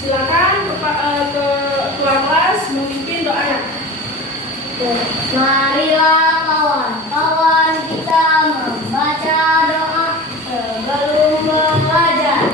Silakan ke tuan kelas memimpin doanya. Marilah kawan-kawan kita membaca doa sebelum belajar.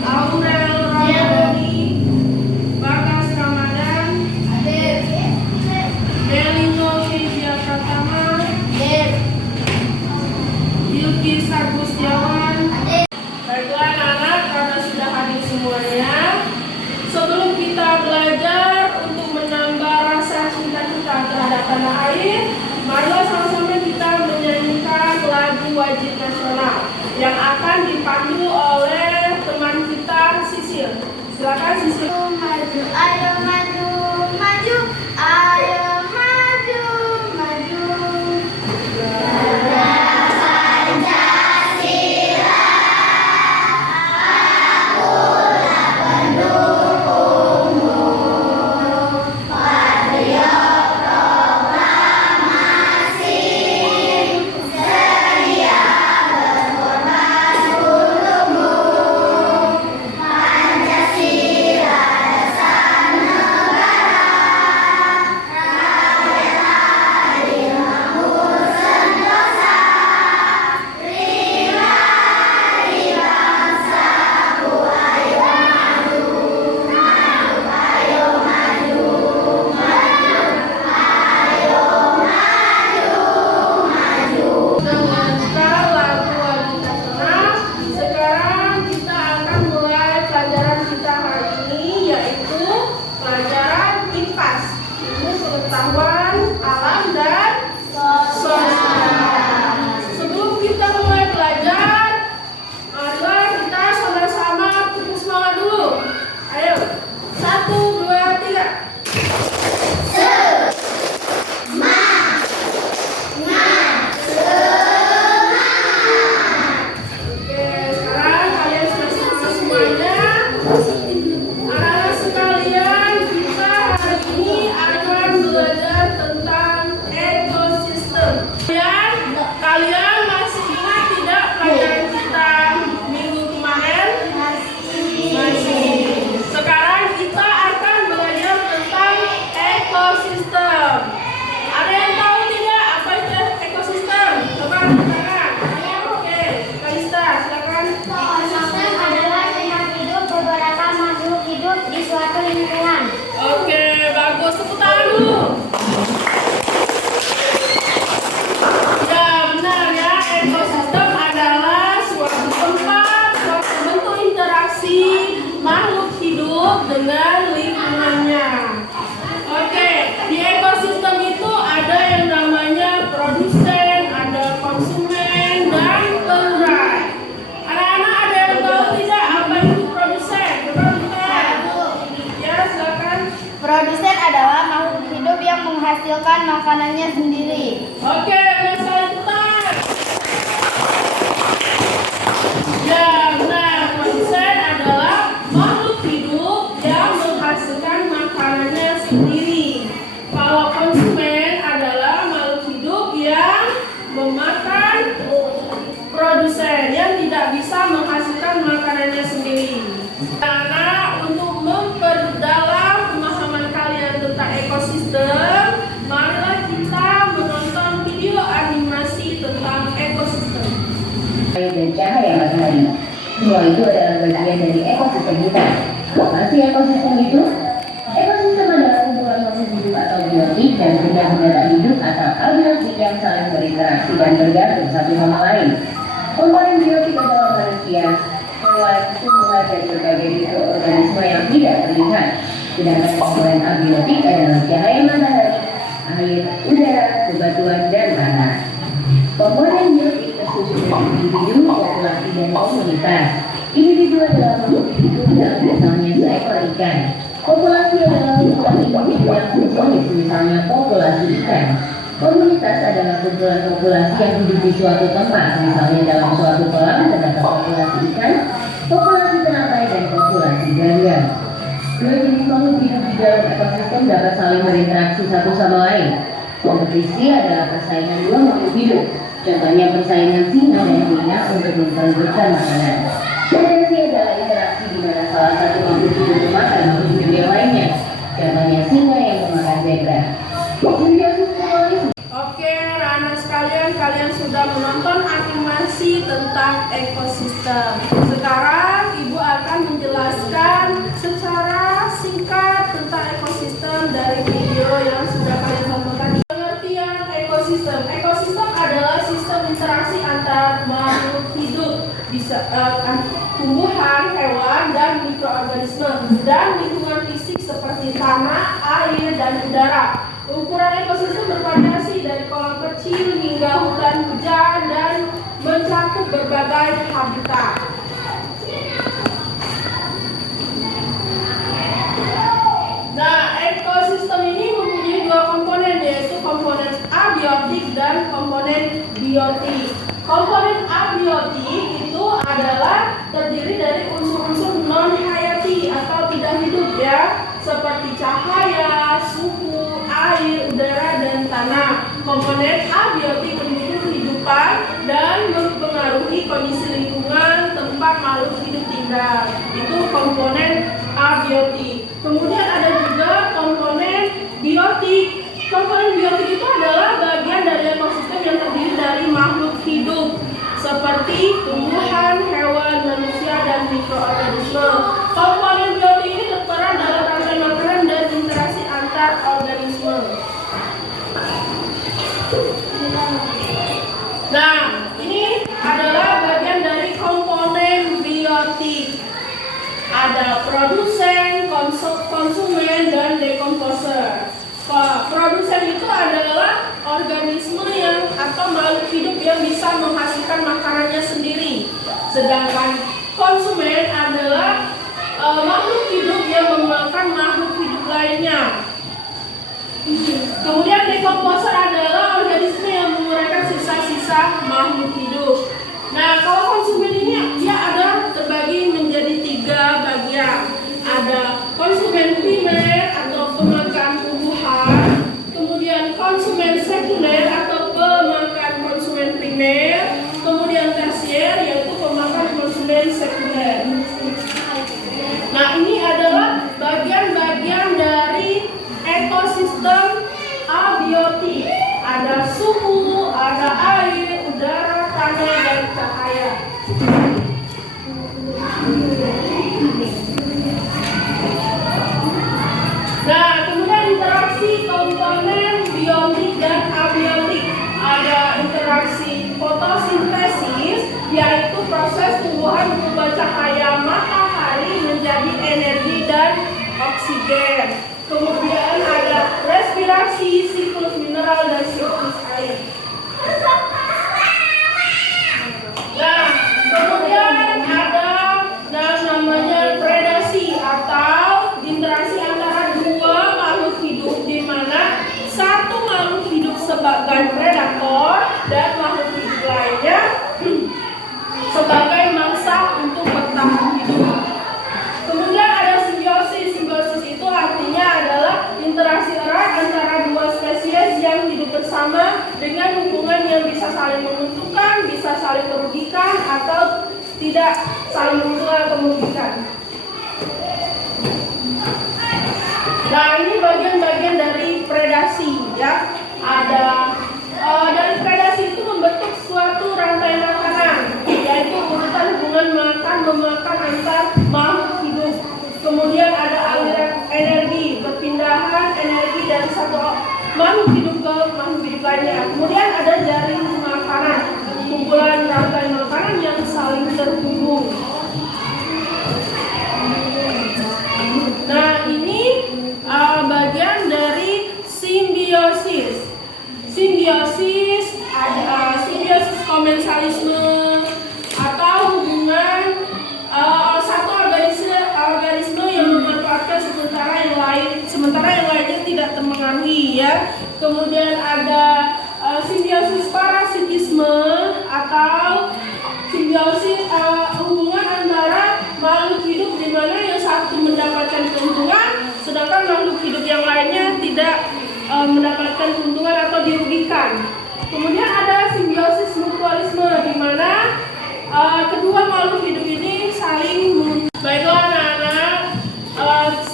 Aurel Ramadhani, Bagas Ramadan, Delino Vivia Pratama, Yulkis Agustiawan. Baiklah anak-anak, karena sudah hadir semuanya, sebelum kita belajar untuk menambah rasa cinta kita terhadap tanah air, marilah sama-sama kita menyanyikan lagu wajib nasional yang akan dipandu oleh teman kita Sisil. Silakan Sisil. Maju, ayo maju, maju, ayo maju, maju. Dengan lingkungannya. Oke, di ekosistem itu ada yang namanya produsen, ada konsumen, dan penggerak. Anak-anak ada yang tahu tidak apa itu produsen? Ya, silakan. Produsen adalah makhluk hidup yang menghasilkan makanannya sendiri. Oke, udah selanjutnya. Ya, benar. Produsen adalah makhluk hidup yang semua itu adalah bagian dari ekosistem kita. Apa sih ekosistem itu? Ekosistem adalah kumpulan makhluk hidup atau biotik dan benda-benda tak hidup atau abiotik yang saling berinteraksi dan bergantung satu sama lain. Komponen biotik adalah manusia, hewan, tumbuhan, dan berbagai mikroorganisme yang tidak terlihat. Sedangkan komponen abiotik adalah cahaya matahari, air, udara, bebatuan, dan tanah. Komponen biotik tersusun dari individu, populasi, dan komunitas. Individu adalah makhluk hidup yang misalnya seekor ikan. Populasi adalah kumpulan individu yang homogenis, misalnya populasi ikan. Komunitas adalah kumpulan populasi yang hidup di suatu tempat, misalnya dalam suatu kolam terdapat populasi ikan, populasi teratai, dan populasi ganda. Dua jenis makhluk hidup di dalam ekosistem dapat saling berinteraksi satu sama lain. Kompetisi adalah persaingan dua makhluk hidup. Contohnya persaingan singa dan hiena untuk memperebutkan makanan. Predasi adalah interaksi di mana salah satu makhluk hidup memakan makhluk hidup yang lainnya. Contohnya singa yang memakan zebra. Simbiosis mutualisme. Oke, anak sekalian, kalian sudah menonton animasi tentang ekosistem. Sekarang Ibu akan menjelaskan secara singkat tentang ekosistem dari video yang sudah kalian tonton tadi. Pengertian ekosistem. Ekosistem adalah sistem interaksi antar makhluk hidup, bisa tumbuhan, hewan, dan mikroorganisme, dan lingkungan fisik seperti tanah, air, dan udara. Ukuran ekosistem bervariasi dari kolam kecil hingga hutan hujan dan mencakup berbagai habitat. Nah, ekosistem ini mempunyai dua komponen, yaitu komponen abiotik dan komponen biotik. Komponen abiotik itu adalah terdiri dari unsur-unsur non-hayati atau tidak hidup ya, seperti cahaya, suhu, air, udara, dan tanah. Komponen abiotik mendukung kehidupan dan mempengaruhi kondisi lingkungan tempat makhluk hidup tinggal. Itu komponen abiotik. Kemudian ada juga komponen biotik. Komponen biotik itu adalah bagian dari ekosistem yang terdiri dari makhluk hidup seperti tumbuhan, hewan, manusia, dan mikroorganisme. Komponen biotik ini terperan dalam rantai makanan dan interaksi antar organisme. Nah, ini adalah bagian dari komponen biotik. Ada produsen, konsumen, dan dekomposer. Produsen itu adalah organisme yang atau makhluk hidup yang bisa menghasilkan makanannya sendiri. Sedangkan konsumen adalah makhluk hidup yang memakan makhluk hidup lainnya. Kemudian dekomposer adalah organisme yang menguraikan sisa-sisa makhluk hidup. Nah, kalau konsumen ini dia ada terbagi menjadi 3 bagian. Ada konsumen primer atau pemakan tumbuhan, kemudian konsumen sekunder atau pemakan konsumen primer, kemudian tersier yaitu pemakan konsumen sekunder. Nah, ini adalah bagian-bagian dari ekosistem abiotik. Ada suhu, ada air, udara, tanah, dan cahaya. Nah, kemudian interaksi komponen biotik dan abiotik. Ada interaksi fotosintesis, yaitu proses tumbuhan mengubah cahaya matahari menjadi energi dan oksigen. Kemudian ada respirasi, siklus mineral, dan siklus air. Nah, kemudian ada namanya predasi atau interaksi antara dua makhluk hidup, di mana satu makhluk hidup sebagai predator dan makhluk hidup lainnya sebagai mangsa untuk bertahan hidup. Kemudian ada simbiosis. Simbiosis itu artinya adalah interaksi erat antara dua spesies yang hidup bersama dengan hubungan yang bisa saling menguntungkan, bisa saling merugikan, atau tidak saling menguntungkan atau merugikan. Nah, ini bagian-bagian dari predasi ya. Ada dari predasi itu membentuk suatu rantai makanan, yaitu urutan hubungan makan kemudian ada aliran energi, perpindahan energi dari satu makhluk hidup ke makhluk hidup lainnya. Kemudian ada jaring makanan, kumpulan rantai makanan yang saling terhubung. Nah, ini bagian dari simbiosis. Simbiosis komensalisme atau hubungan satu organisme yang memanfaatkan sementara yang lainnya tidak terpengaruhi ya. Kemudian ada simbiosis parasitisme atau simbiosis hubungan antara makhluk hidup di mana yang satu mendapatkan keuntungan sedangkan makhluk hidup yang lainnya tidak mendapatkan keuntungan atau dirugikan. Kemudian ada simbiosis mutualisme di mana kedua makhluk hidup ini saling menguntungkan. Baiklah anak-anak,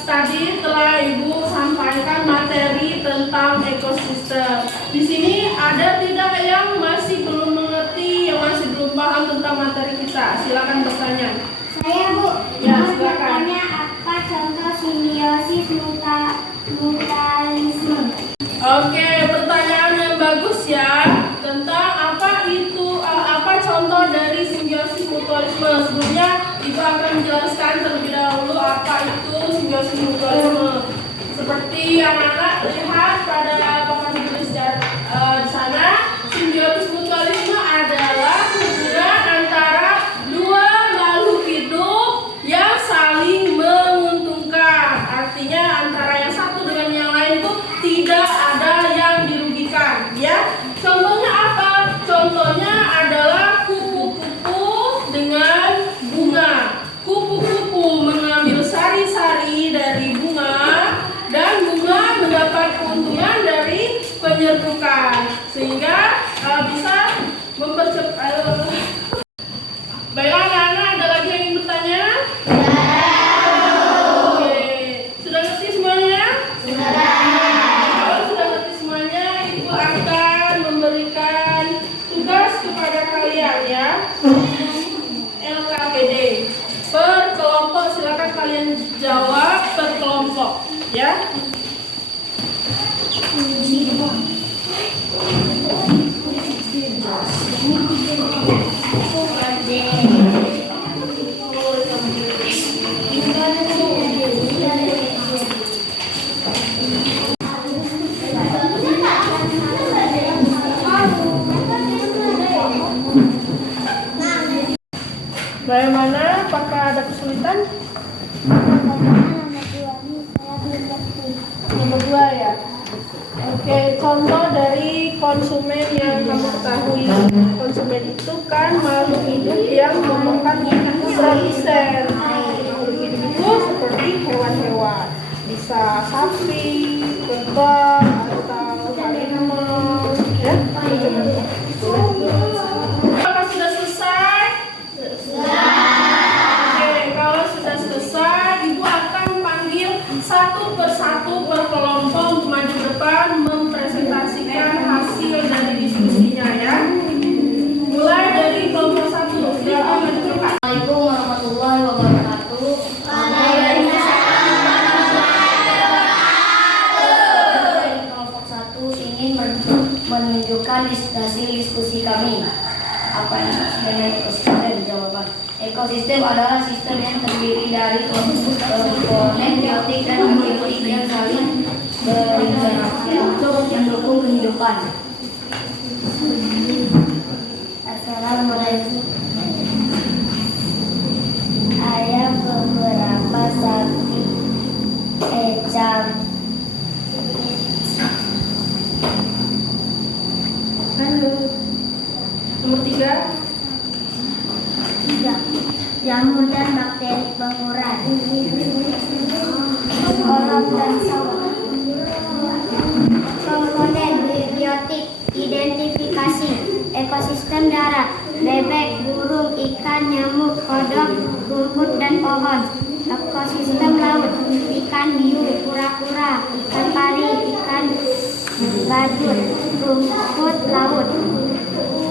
tadi telah Ibu sampaikan materi tentang ekosistem. Di sini ada tidak yang masih belum mengerti, yang masih belum paham tentang materi kita? Silakan bertanya. Saya Bu, Ya, mau silakan. bertanya apa contoh simbiosis mutualisme? Oke, pertanyaan yang bagus ya. Tentang apa contoh dari simbiosis mutualisme. Sebelumnya Ibu akan menjelaskan terlebih dahulu apa itu simbiosis mutualisme. Seperti anak-anak lihat pada papan tulis di sana, simbiosis mutualisme adalah hubungan antara dua makhluk hidup yang saling menguntungkan. Artinya antara yang satu dengan yang lain itu tidak ada yang dirugikan, ya. Contohnya apa? Contohnya adalah kupu-kupu dengan bunga. Kupu-kupu mengambil sari-sari dari bunga dan bunga mendapat keuntungan dari penyerbukan sehingga bisa mempercepat. Baiklah anak-anak, ada lagi yang ingin bertanya? Oke, sudah ngerti semuanya? Kalau sudah ngerti semuanya, Ibu akan memberikan tugas kepada kalian ya. LKPD per kelompok, silakan kalian jawab per kelompok ya. Bagaimana? Apakah ada kesulitan? Nomor 2 ya. Oke, contoh dari konsumen yang kamu ketahui. Konsumen itu kan makhluk hidup yang memakan produsen. Makhluk hidup itu seperti hewan-hewan, bisa sapi, kerbau, atau harimau, ya. Apakah sudah selesai? Oke, kalau sudah selesai, Ibu akan panggil satu persatu per kelompok untuk maju depan mempresentasikan hasil dari diskusinya ya. Mulai dari kelompok 1. Silakan maju depan. Assalamualaikum warahmatullahi wabarakatuh. Dari kelompok 1 ingin menunjukkan hasil diskusi kami. Apa yang sebenarnya ekosistem? Jawaban. Ekosistem adalah sistem yang terdiri dari komponen biotik dan abiotik yang saling berinteraksi untuk mendukung kehidupan. Assalamualaikum. Ada beberapa sapi, ecam. Halo. Nomor 3. Jamur dan bakteri pengurat, kolam dan saus. Komponen biotik, identifikasi, ekosistem darat, bebek, burung, ikan, nyamuk, kodok, rumput dan pohon. Ekosistem laut, ikan hiu, kura-kura, ikan pari, ikan badut, rumput laut.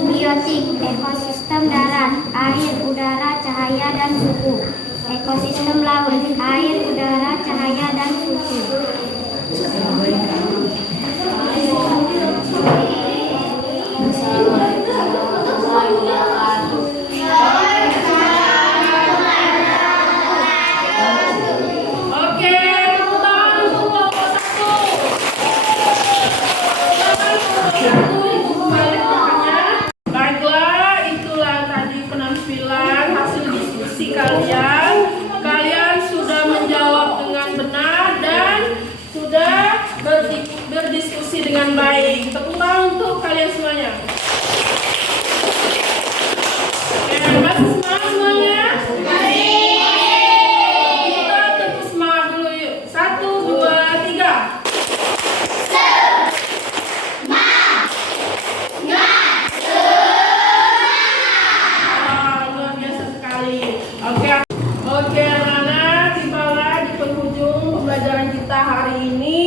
Biotik, ekosistem darat, air, udara, cahaya, dan suhu. ekosistem laut, air, udara, cahaya, dan suhu. Oke, tepuk tangan untuk kelompok 1. Itu kembali pertanyaannya. Baiklah, itulah tadi penampilan hasil diskusi kalian. Kalian sudah menjawab dengan benar dan sudah berdiskusi dengan baik. Tepuk tangan untuk kalian semuanya. Oke, masih semangat semuanya? Kita tepuk semangat dulu yuk. 1, 2, 3. Luar biasa sekali. Oke, anak-anak, tibalah di penghujung pembelajaran kita hari ini.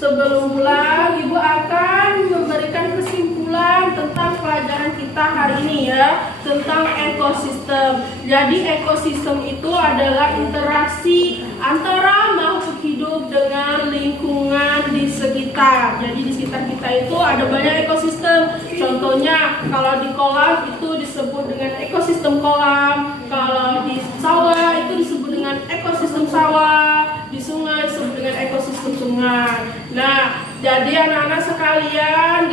Sebelum pulang, Ibu akan memberikan kesimpulan tentang pelajaran kita hari ini ya, tentang ekosistem. Jadi ekosistem itu adalah interaksi antara makhluk hidup dengan lingkungan di sekitar. Jadi di sekitar kita itu ada banyak ekosistem. Contohnya kalau di kolam itu disebut dengan ekosistem kolam, kalau di sawah itu disebut dengan ekosistem sawah, di sungai disebut dengan ekosistem sungai. Nah, jadi anak-anak sekalian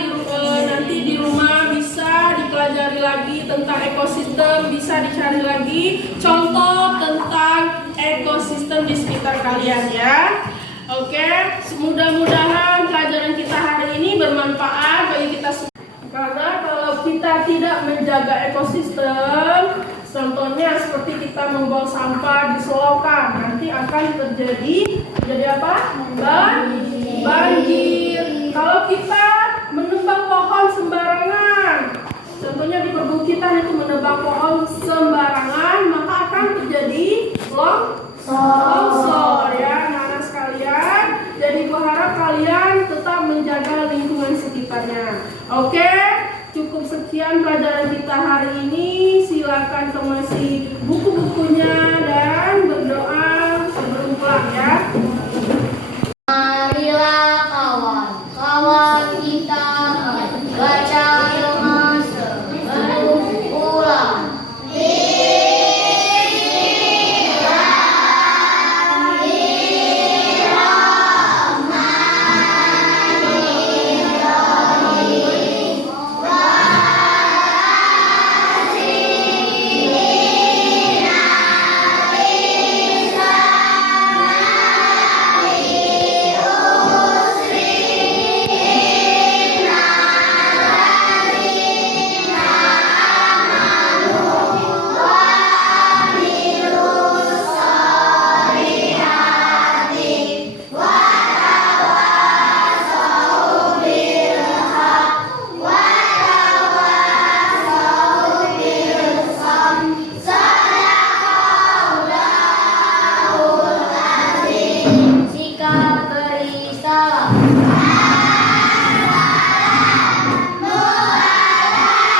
nanti di rumah bisa dipelajari lagi tentang ekosistem, bisa dicari lagi contoh tentang ekosistem di sekitar kalian ya. Oke, mudah-mudahan pelajaran kita hari ini bermanfaat bagi kita semua. Karena kalau kita tidak menjaga ekosistem, contohnya seperti kita membuang sampah di selokan, nanti akan terjadi apa? Banjir. Kalau kita menebang pohon sembarangan, contohnya di perbukitan itu menebang pohon sembarangan, maka akan terjadi longsor ya anak-anak sekalian. Jadi berharap kalian tetap menjaga lingkungan sekitarnya. Oke, cukup sekian pelajaran kita hari ini. Silakan kemasi buku-bukunya